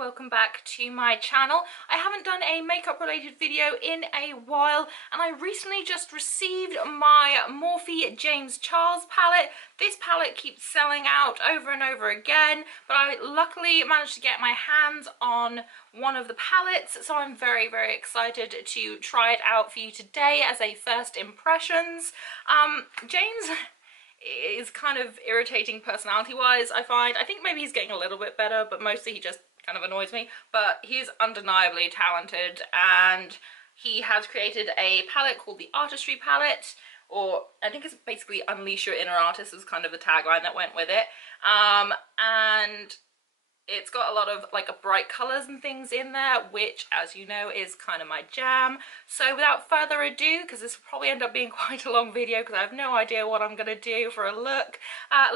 welcome back to my channel. I haven't done a makeup related video in a while and I recently just received my Morphe James Charles palette. This palette keeps selling out over and over again, but I luckily managed to get my hands on one of the palettes, so I'm very excited to try it out for you today as a first impressions. James is kind of irritating personality wise, I find. I think maybe he's getting a little bit better, but mostly he just kind of annoys me. But he's undeniably talented and he has created a palette called the Artistry palette, or I think it's basically Unleash Your Inner Artist is kind of the tagline that went with it. And it's got a lot of like bright colours and things in there, which, as you know, is kind of my jam. So without further ado, because this will probably end up being quite a long video because I have no idea what I'm going to do for a look,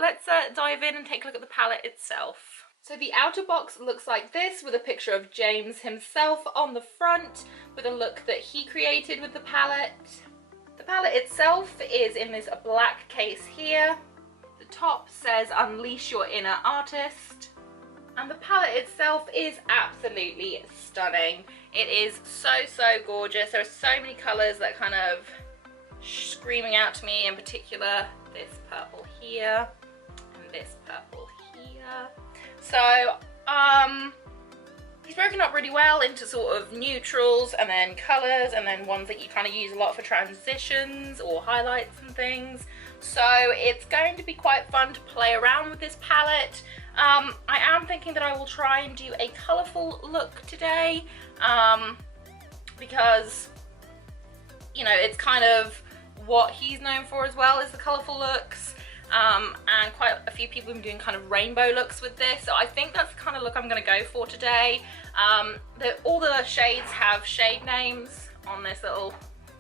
let's dive in and take a look at the palette itself. So the outer box looks like this, with a picture of James himself on the front, with a look that he created with the palette. The palette itself is in this black case here. The top says Unleash Your Inner Artist. And the palette itself is absolutely stunning. It is so gorgeous. There are so many colours that kind of screaming out to me, in particular this purple here and this purple here. So he's broken up really well into sort of neutrals and then colours and then ones that you kind of use a lot for transitions or highlights and things. So it's going to be quite fun to play around with this palette. I am thinking that I will try and do a colourful look today, because, you know, it's kind of what he's known for as well, is the colourful looks, and quite a few people have been doing kind of rainbow looks with this, so I think that's the kind of look I'm going to go for today. All the shades have shade names on this little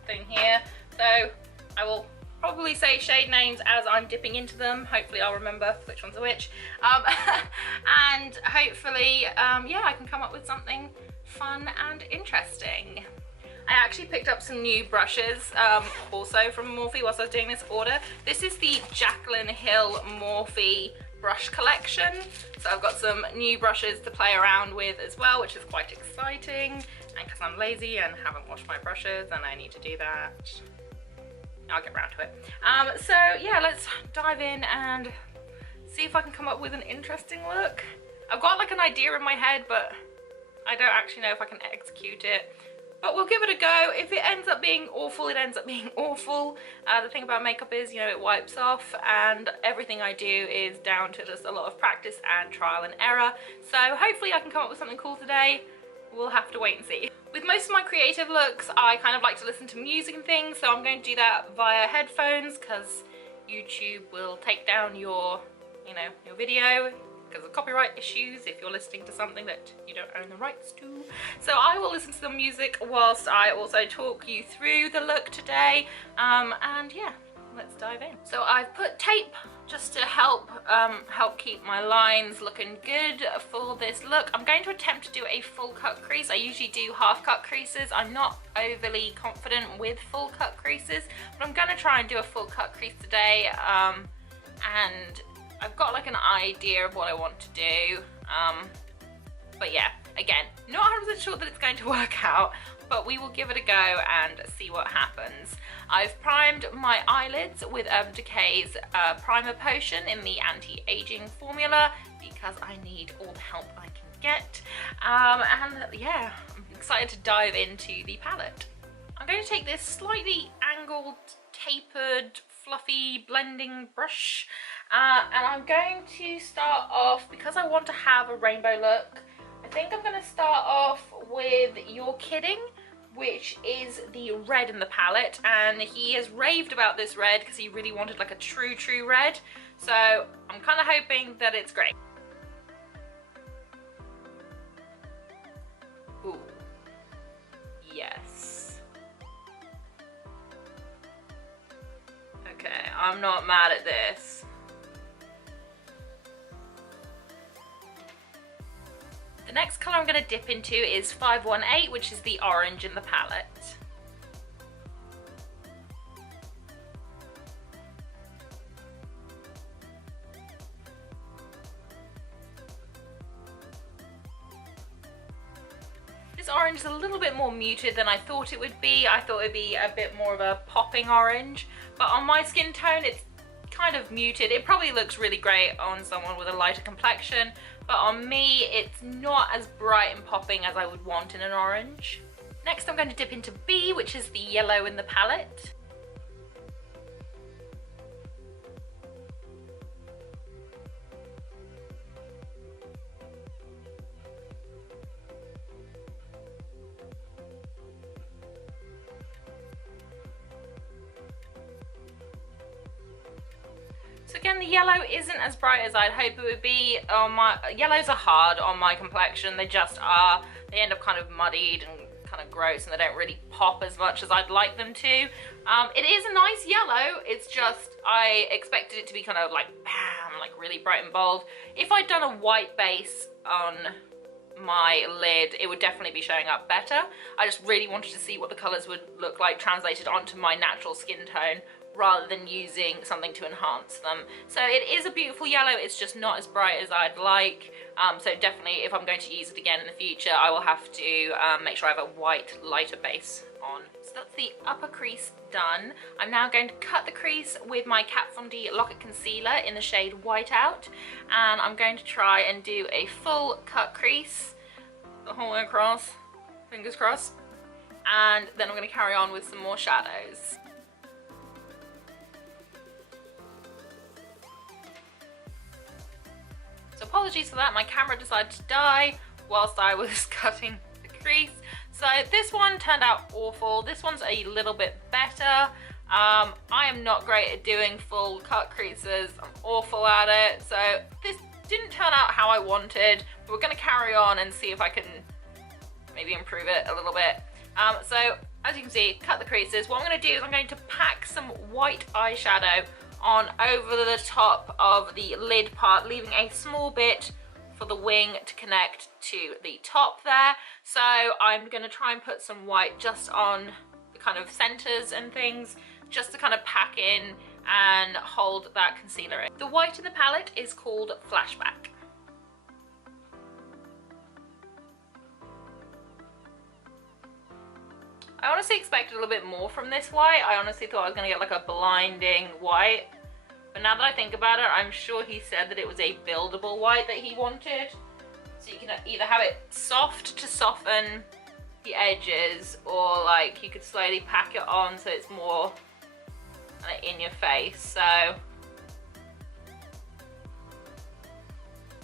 thing here, so I will probably say shade names as I'm dipping into them. Hopefully I'll remember which ones are which, and hopefully yeah, I can come up with something fun and interesting. I actually picked up some new brushes also from Morphe whilst I was doing this order. This is the Jaclyn Hill Morphe brush collection, so I've got some new brushes to play around with as well, which is quite exciting, and because I'm lazy and haven't washed my brushes and I need to do that, I'll get around to it. So yeah, let's dive in and see if I can come up with an interesting look. I've got like an idea in my head, but I don't actually know if I can execute it. But we'll give it a go. If it ends up being awful, it ends up being awful. The thing about makeup is, you know, it wipes off, and everything I do is down to just a lot of practice and trial and error. So hopefully I can come up with something cool today. We'll have to wait and see. With most of my creative looks, I kind of like to listen to music and things, so I'm going to do that via headphones because YouTube will take down your, you know, your video because of copyright issues if you're listening to something that you don't own the rights to. So I will listen to the music whilst I also talk you through the look today, and yeah, let's dive in. So I've put tape just to help keep my lines looking good for this look. I'm going to attempt to do a full cut crease. I usually do half cut creases. I'm not overly confident with full cut creases, but I'm going to try and do a full cut crease today, and I've got like an idea of what I want to do, but yeah, again, not 100% sure that it's going to work out, but we will give it a go and see what happens. I've primed my eyelids with Urban Decay's primer potion in the anti-aging formula because I need all the help I can get, and yeah, I'm excited to dive into the palette. I'm going to take this slightly angled, tapered, fluffy blending brush, and I'm going to start off, because I want to have a rainbow look, I think I'm going to start off with You're Kidding, which is the red in the palette, and he has raved about this red because he really wanted like a true red, so I'm kind of hoping that it's great. Ooh, yes. Okay, I'm not mad at this. The next colour I'm going to dip into is 518, which is the orange in the palette. orange is a little bit more muted than I thought it would be. I thought it would be a bit more of a popping orange, but on my skin tone it's kind of muted. It probably looks really great on someone with a lighter complexion, but on me it's not as bright and popping as I would want in an orange. Next I'm going to dip into B, which is the yellow in the palette. So again, the yellow isn't as bright as I'd hope it would be. Yellows are hard on my complexion, they just are. They end up kind of muddied and kind of gross, and they don't really pop as much as I'd like them to. It is a nice yellow, it's just I expected it to be kind of like bam, like really bright and bold. If I'd done a white base on my lid, it would definitely be showing up better. I just really wanted to see what the colours would look like translated onto my natural skin tone, rather than using something to enhance them. So it is a beautiful yellow, it's just not as bright as I'd like. So definitely if I'm going to use it again in the future, I will have to make sure I have a white lighter base on. So that's the upper crease done. I'm now going to cut the crease with my Kat Von D Lock-It Concealer in the shade Whiteout, and I'm going to try and do a full cut crease the whole way across, fingers crossed, and then I'm going to carry on with some more shadows. So apologies for that, my camera decided to die whilst I was cutting the crease. So this one turned out awful. This one's a little bit better. I am not great at doing full cut creases. I'm awful at it. So this didn't turn out how I wanted, but we're gonna carry on and see if I can maybe improve it a little bit. So as you can see, cut the creases. What I'm gonna do is I'm going to pack some white eyeshadow on over the top of the lid part, leaving a small bit for the wing to connect to the top there. So I'm going to try and put some white just on the kind of centers and things, just to kind of pack in and hold that concealer in. The white in the palette is called Flashback. I honestly expected a little bit more from this white. I honestly thought I was going to get like a blinding white. But now that I think about it, I'm sure he said that it was a buildable white that he wanted. So you can either have it soft to soften the edges, or like you could slowly pack it on so it's more in your face. So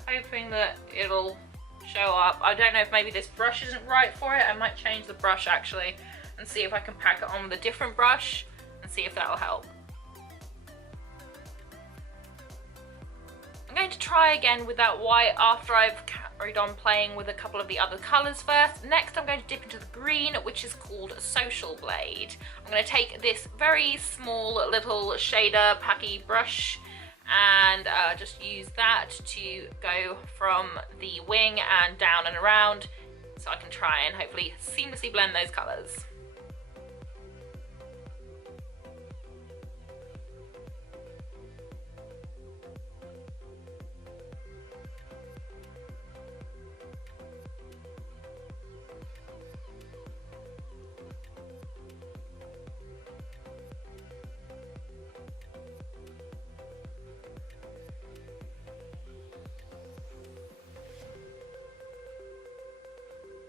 hoping that it'll show up. I don't know if maybe this brush isn't right for it. I might change the brush actually and see if I can pack it on with a different brush and see if that'll help. I'm going to try again with that white after I've carried on playing with a couple of the other colours first. Next I'm going to dip into the green, which is called Social Blade. I'm going to take this very small little shader packy brush and just use that to go from the wing and down and around, so I can try and hopefully seamlessly blend those colours.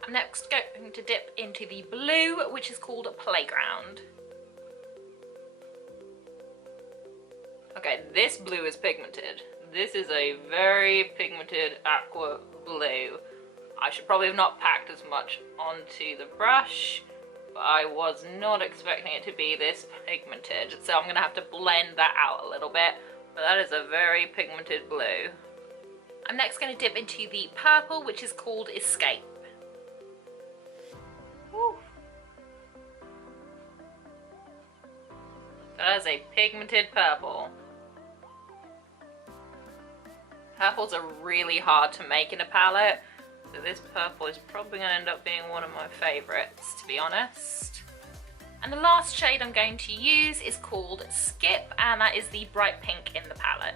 I'm next going to dip into the blue, which is called Playground. Okay, this blue is pigmented. This is a very pigmented aqua blue. I should probably have not packed as much onto the brush, but I was not expecting it to be this pigmented, so I'm gonna have to blend that out a little bit, but that is a very pigmented blue. I'm next going to dip into the purple, which is called Escape. Woo. That is a pigmented purple. Purples are really hard to make in a palette, so this purple is probably going to end up being one of my favourites, to be honest. And the last shade I'm going to use is called Skip, and that is the bright pink in the palette.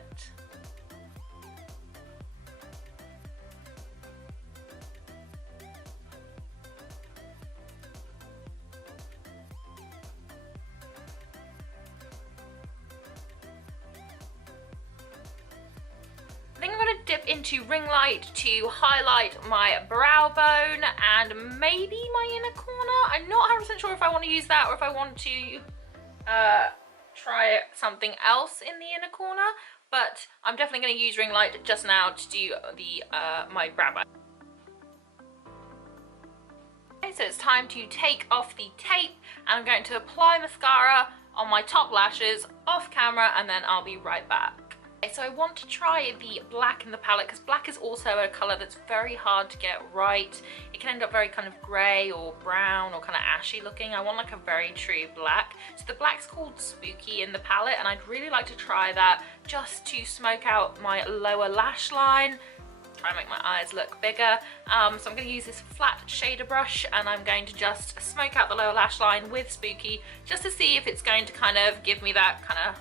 into ring light to highlight my brow bone and maybe my inner corner. I'm not 100% sure if I want to use that or if I want to try something else in the inner corner, but I'm definitely going to use ring light just now to do the my brow bone. Okay, so it's time to take off the tape and I'm going to apply mascara on my top lashes off camera and then I'll be right back. Okay, so I want to try the black in the palette because black is also a colour that's very hard to get right. It can end up very kind of grey or brown or kind of ashy looking. I want like a very true black. So the black's called Spooky in the palette and I'd really like to try that just to smoke out my lower lash line. Try and make my eyes look bigger. So I'm going to use this flat shader brush and I'm going to just smoke out the lower lash line with Spooky just to see if it's going to kind of give me that kind of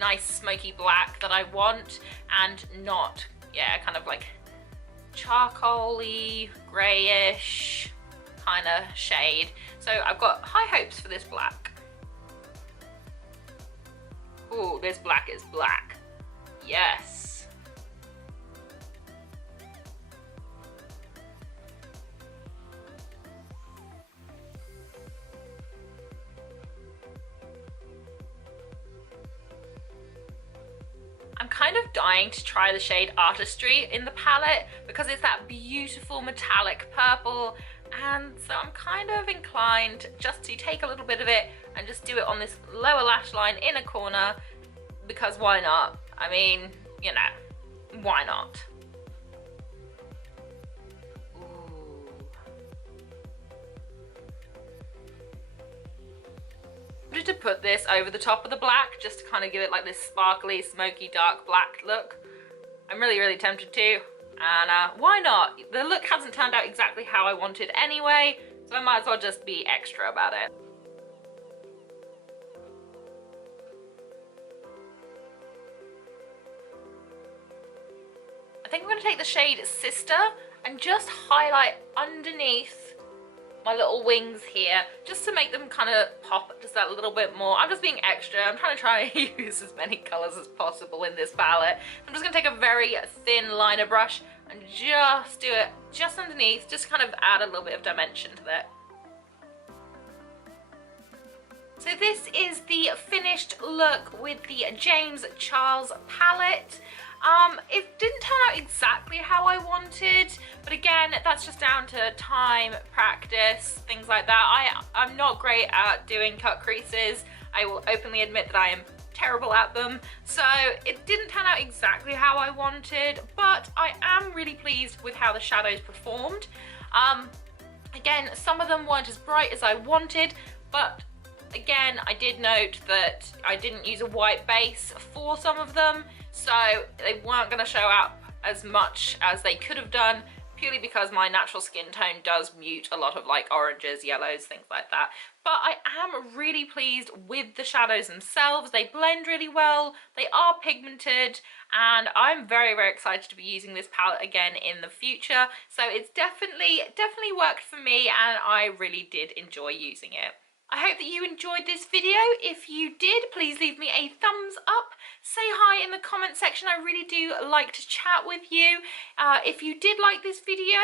nice smoky black that I want and not, yeah, kind of like charcoaly, greyish kind of shade. So I've got high hopes for this black. Ooh, this black is black. Yes. I'm kind of dying to try the shade Artistry in the palette because it's that beautiful metallic purple, and so I'm kind of inclined just to take a little bit of it and just do it on this lower lash line inner corner because why not? I mean, you know, why not? To put this over the top of the black just to kind of give it like this sparkly, smoky, dark black look. I'm really tempted to, and why not? The look hasn't turned out exactly how I wanted anyway, so I might as well just be extra about it. I think I'm going to take the shade Sister and just highlight underneath my little wings here just to make them kind of pop just that little bit more. I'm just being extra. I'm trying to use as many colors as possible in this palette. I'm just gonna take a very thin liner brush and just do it just underneath, just kind of add a little bit of dimension to that. So this is the finished look with the James Charles palette. It didn't turn out exactly how I wanted, but again, that's just down to time, practice, things like that. I'm not great at doing cut creases. I will openly admit that I am terrible at them. So it didn't turn out exactly how I wanted, but I am really pleased with how the shadows performed. Again, some of them weren't as bright as I wanted, but again, I did note that I didn't use a white base for some of them, so they weren't going to show up as much as they could have done, purely because my natural skin tone does mute a lot of like oranges, yellows, things like that. But I am really pleased with the shadows themselves. They blend really well, they are pigmented, and I'm very excited to be using this palette again in the future. So it's definitely worked for me, and I really did enjoy using it. I hope that you enjoyed this video. If you did, please leave me a thumbs up. Say hi in the comment section. I really do like to chat with you. If you did like this video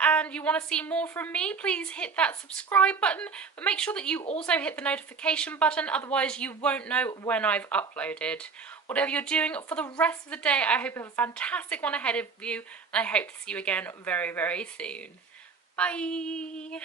and you want to see more from me, please hit that subscribe button. But make sure that you also hit the notification button, otherwise you won't know when I've uploaded. Whatever you're doing for the rest of the day, I hope you have a fantastic one ahead of you, and I hope to see you again very soon. Bye!